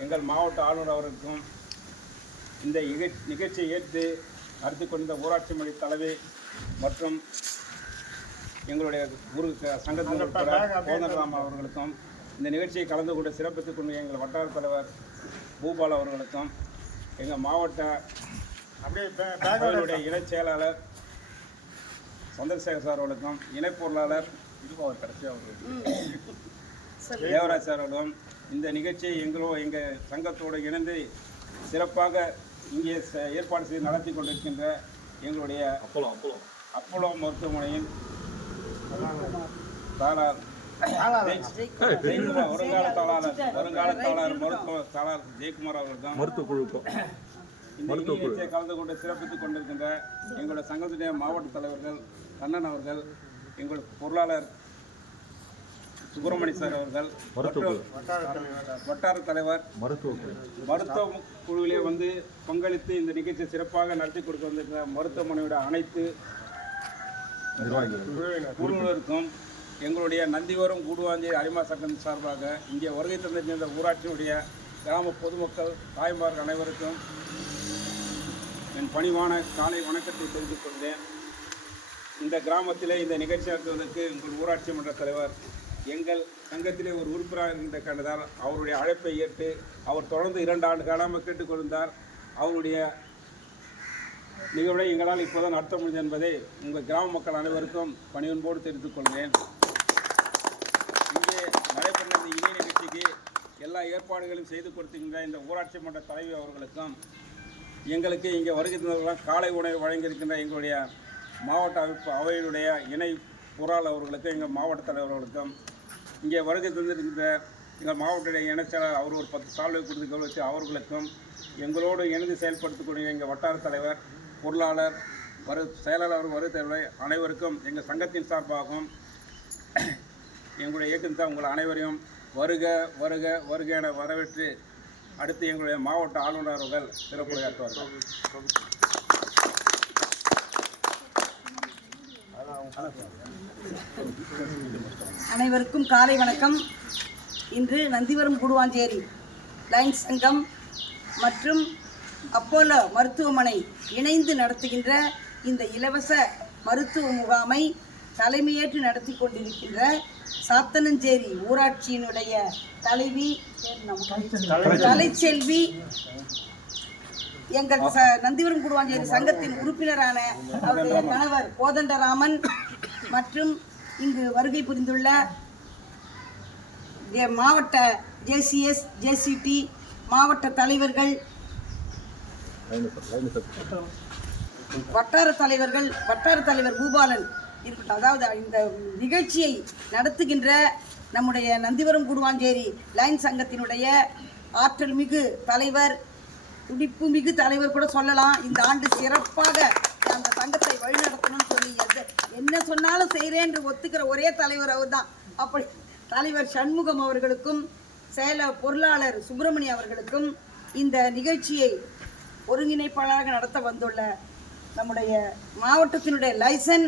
எங்கள் மாவட்ட ஆளுநர் அவர்களுக்கும் இந்த நிகழ்- நிகழ்ச்சியை ஏற்று நடத்தி கொண்ட ஊராட்சி மன்ற தலைவி மற்றும் எங்களுடைய குரு க- சங்கத்தின் உறுப்பினர் கோதண்டராம் அவர்களுக்கும் இந்த நிகழ்ச்சியை கலந்து கொண்டு சிறப்பித்துக் கொண்டு எங்கள் வட்டார தலைவர் பூபால் அவர்களுக்கும் எங்கள் மாவட்ட அப்படியே இணைச் செயலாளர் சந்திரசேகர் சார் அவர்களுக்கும் இணைப் பொருளாளர் அவர் கடைசியாக தேவராஜ் சார் அவர்களும் இந்த நிகழ்ச்சியை எங்களோ எங்கள் சங்கத்தோடு இணைந்து சிறப்பாக இங்கே ச- ஏற்பாடு செய்து நடத்தி கொண்டிருக்கின்ற எங்களுடைய அப்போலோ மருத்துவமனையின் தாளார் ஜெயக்குமார் வருங்கால தாளாளர் வருங்கால தாளாளர் மருத்துவ தாளாளர் ஜெயக்குமார் அவர்கள் மருத்துவ குழுக்கும் இந்த நிகழ்ச்சியை கலந்து கொண்டு சிறப்பித்துக் கொண்டிருக்கின்ற எங்களுடைய சங்கத்தினுடைய மாவட்ட தலைவர்கள் கண்ணன் அவர்கள் எங்கள் பொருளாளர் சுப்பிரமணி சார் அவர்கள் மற்றும் வட்டார தலைவர் மருத்துவ மருத்துவ குழுவிலே வந்து பங்களித்து இந்த நிகழ்ச்சியை சிறப்பாக நடத்தி கொடுக்க வந்திருக்கிற மருத்துவமனையோட அனைத்து குழுவினருக்கும் எங்களுடைய நந்திவரம் கூடுவாஞ்சி அரிமா சங்கம் சார்பாக இங்கே வருகை தந்திருந்த ஊராட்சியினுடைய கிராம பொதுமக்கள் தாய்மார்கள் அனைவருக்கும் என் பணிவான காலை வணக்கத்தை தெரிவித்துக் கொள்கிறேன். இந்த கிராமத்திலே இந்த நிகழ்ச்சி நடத்துவதற்கு எங்கள் ஊராட்சி மன்ற தலைவர் எங்கள் சங்கத்திலே ஒரு உறுப்பினராக இருக்கின்ற கண்டதால் அவருடைய அழைப்பை ஏற்று அவர் தொடர்ந்து இரண்டு ஆண்டு காலமாக கேட்டுக்கொண்டிருந்தார். அவருடைய நிகழ்வை எங்களால் இப்போதான் நடத்த முடியும் என்பதை உங்கள் கிராம மக்கள் அனைவருக்கும் பணியன்போடு தெரிவித்துக் கொள்கிறேன். இங்கே நடைபெற்ற இந்த இணைய நிகழ்ச்சிக்கு எல்லா ஏற்பாடுகளையும் செய்து கொடுத்திருக்கின்ற இந்த ஊராட்சி மன்ற தலைவி அவர்களுக்கும் எங்களுக்கு இங்கே வருகை காலை உணவு வழங்கியிருக்கின்ற எங்களுடைய மாவட்ட அமைப்பு அவையினுடைய இணை பொருளாளர் அவர்களுக்கும் எங்கள் மாவட்ட தலைவர் அவர்களுக்கும் இங்கே வருகை தந்திருக்கின்ற எங்கள் மாவட்ட இணைச்செயலாளர் அவர் ஒரு பத்து சால்வை கொடுத்து கௌரவித்து அவர்களுக்கும் எங்களோடு இணைந்து செயல்படுத்தக்கூடிய எங்கள் வட்டார தலைவர் பொருளாளர் வரு செயலாளர் வருகை தலைவர் அனைவருக்கும் எங்கள் சங்கத்தின் சார்பாகவும் எங்களுடைய இயக்கம் தான் உங்கள் அனைவரையும் வருக வருக வருக என வரவேற்று அடுத்து எங்களுடைய மாவட்ட ஆளுநர் சிறப்புரையாற்றுவார்கள். அனைவருக்கும் காலை வணக்கம். இன்று நந்திவரம் குடுவாஞ்சேரி லைன்ஸ் சங்கம் மற்றும் அப்போலோ மருத்துவமனை இணைந்து நடத்துகின்ற இந்த இலவச மருத்துவ முகாமை தலைமையேற்று நடத்தி கொண்டிருக்கின்ற சாத்தனஞ்சேரி ஊராட்சியினுடைய தலைவி கலைச்செல்வி. எங்கள் ச நந்திவரம் குடுவாஞ்சேரி சங்கத்தின் உறுப்பினரான அவருடைய கணவர் கோதண்டராமன் மற்றும் இங்கு வருகை புரிந்துள்ள மாவட்ட ஜேசிஎஸ் ஜேசிடி மாவட்ட தலைவர்கள் வட்டார தலைவர்கள் வட்டார தலைவர் பூபாலன் இருக்கட்டும். அதாவது இந்த நிகழ்ச்சியை நடத்துகின்ற நம்முடைய நந்திவரம் கூடுவாஞ்சேரி லைன் சங்கத்தினுடைய ஆற்றல் மிகு தலைவர் துடிப்பு மிகு தலைவர் கூட சொல்லலாம். இந்த ஆண்டு சிறப்பாக அந்த சங்கத்தை வழிநடத்தணும்னு சொல்லி எது- என்ன சொன்னாலும் செய்கிறேன் ஒத்துக்கிற ஒரே தலைவர் அவர்தான். அப்படி தலைவர் சண்முகம் அவர்களுக்கும் செயல பொருளாளர் சுப்பிரமணி அவர்களுக்கும் இந்த நிகழ்ச்சியை ஒருங்கிணைப்பாளராக நடத்த வந்துள்ள நம்முடைய மாவட்டத்தினுடைய லைசன்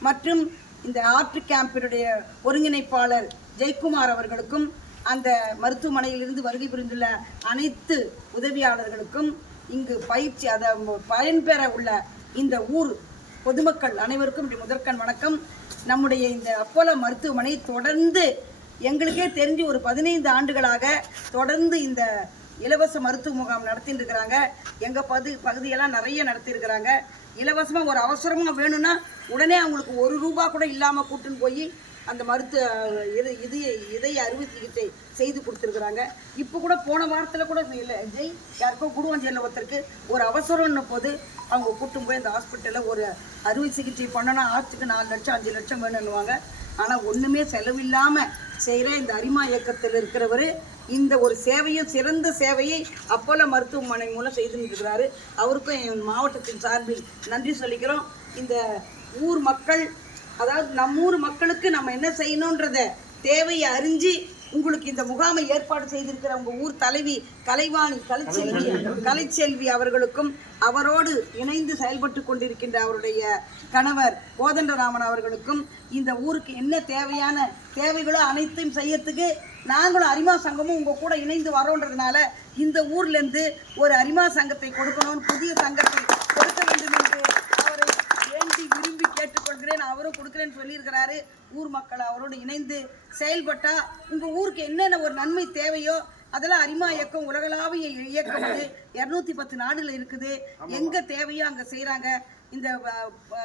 மற்றும் இந்த ஆர்ட் கேம்பினுடைய ஒருங்கிணைப்பாளர் ஜெயக்குமார் அவர்களுக்கும் அந்த மருத்துவமனையிலிருந்து வருகை புரிந்துள்ள அனைத்து உதவியாளர்களுக்கும் இங்கு பயிற்சி அதை பயன்பெற உள்ள இந்த ஊர் பொதுமக்கள் அனைவருக்கும் இப்படி முதற்கண் வணக்கம். நம்முடைய இந்த அப்போலோ மருத்துவமனை தொடர்ந்து எங்களுக்கே தெரிஞ்சு ஒரு பதினைந்து ஆண்டுகளாக தொடர்ந்து இந்த இலவச மருத்துவ முகாம் நடத்திட்டு இருக்கிறாங்க எங்கள் பகு பகுதியெல்லாம் நிறைய நடத்தியிருக்கிறாங்க. இலவசமாக ஒரு அவசரமாக வேணும்னா உடனே அவங்களுக்கு ஒரு ரூபா கூட இல்லாமல் கூட்டுன்னு போய் அந்த மருத்துவ இது இது இதய அறுவை சிகிச்சை செய்து கொடுத்துருக்குறாங்க. இப்போ கூட போன வாரத்தில் கூட இல்லை ஜெய் யாருக்கோ குடுவாஞ்சேரியில் ஒருத்தருக்கு ஒரு அவசரம்னு போது அவங்க கூட்டும் போய் அந்த ஹாஸ்பிட்டலில் ஒரு அறுவை சிகிச்சை பண்ணனா ஆற்றுக்கு நாலு லட்சம் அஞ்சு லட்சம் வேணும்னுவாங்க. ஆனால் ஒன்றுமே செலவில்லாமல் செய்கிற இந்த அரிமா இயக்கத்தில் இருக்கிறவர் இந்த ஒரு சேவையும் சிறந்த சேவையை அப்போலோ மருத்துவமனை மூலம் செய்துட்டு இருக்கிறாரு அவருக்கும் என் மாவட்டத்தின் சார்பில் நன்றி சொல்லிக்கிறோம். இந்த ஊர் மக்கள் அதாவது நம்ம ஊர் மக்களுக்கு நம்ம என்ன செய்யணுன்றத தேவையை அறிஞ்சு உங்களுக்கு இந்த முகாமை ஏற்பாடு செய்திருக்கிற உங்க ஊர் தலைவி கலைவாணி கலைச்செல்வி கலைச்செல்வி. அவர்களுக்கும் அவரோடு இணைந்து செயல்பட்டு கொண்டிருக்கின்ற அவருடைய கணவர் கோதண்டராமன் அவர்களுக்கும் இந்த ஊருக்கு என்ன தேவையான தேவைகளோ அனைத்தையும் செய்யறதுக்கு நாங்களும் அரிமா சங்கமும் உங்க கூட இணைந்து வரோன்றதுனால இந்த ஊர்ல இருந்து ஒரு அரிமா சங்கத்தை கொடுக்கணும்னு புதிய சங்கத்தை கொடுக்க வேண்டும் என்று அவரை வேண்டி விரும்பி கேட்டுக்கொள்கிறேன் அவரும் கொடுக்குறேன்னு சொல்லியிருக்கிறாரு. ஊர் மக்கள் அவரோடு இணைந்து செயல்பட்டா உங்க ஊருக்கு என்னென்ன ஒரு நன்மை தேவையோ அதெல்லாம் அரிமா இயக்கம் உலகளாவிய இயக்கம் அது. இரநூத்தி பத்து நாடுல இருக்குது. எங்க தேவையோ அங்க செய்றாங்க. இந்த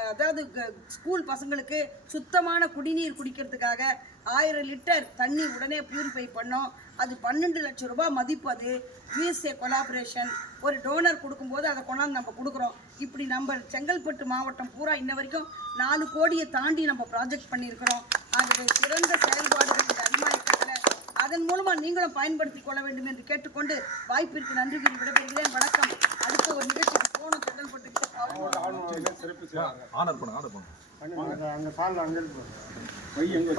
அதாவது க- ஸ்கூல் பசங்களுக்கு சுத்தமான குடிநீர் குடிக்கிறதுக்காக ஆயிரம் லிட்டர் தண்ணி உடனே பியூரிஃபை பண்ணோம். அது பன்னெண்டு லட்சம் ரூபாய் மதிப்பு அது. யூஎஸ்ஏ கொலாபரேஷன் ஒரு டோனர் கொடுக்கும்போது அதை கொண்டாந்து நம்ம கொடுக்குறோம். இப்படி நம்ம செங்கல்பட்டு மாவட்டம் பூரா இன்ன வரைக்கும் நாலு கோடியை தாண்டி நம்ம ப்ராஜெக்ட் பண்ணியிருக்கிறோம். ஆகவே சிறந்த செயல்பாடுகள் இந்த அதன் மூலமா நீங்களும் பயன்படுத்திக் கொள்ள வேண்டும் என்று கேட்டுக்கொண்டு வாய்ப்பிற்கு நன்றி கூறி விடைபெறுகிறேன் வணக்கம் அடுத்த ஒரு நிகழ்ச்சிக்கு சிறப்பு செய்வாங்க ஆனர் பண்ணுங்க ஆனர் பண்ணி அங்கே அங்கே சாலில் அங்கே இருக்கு வை எங்க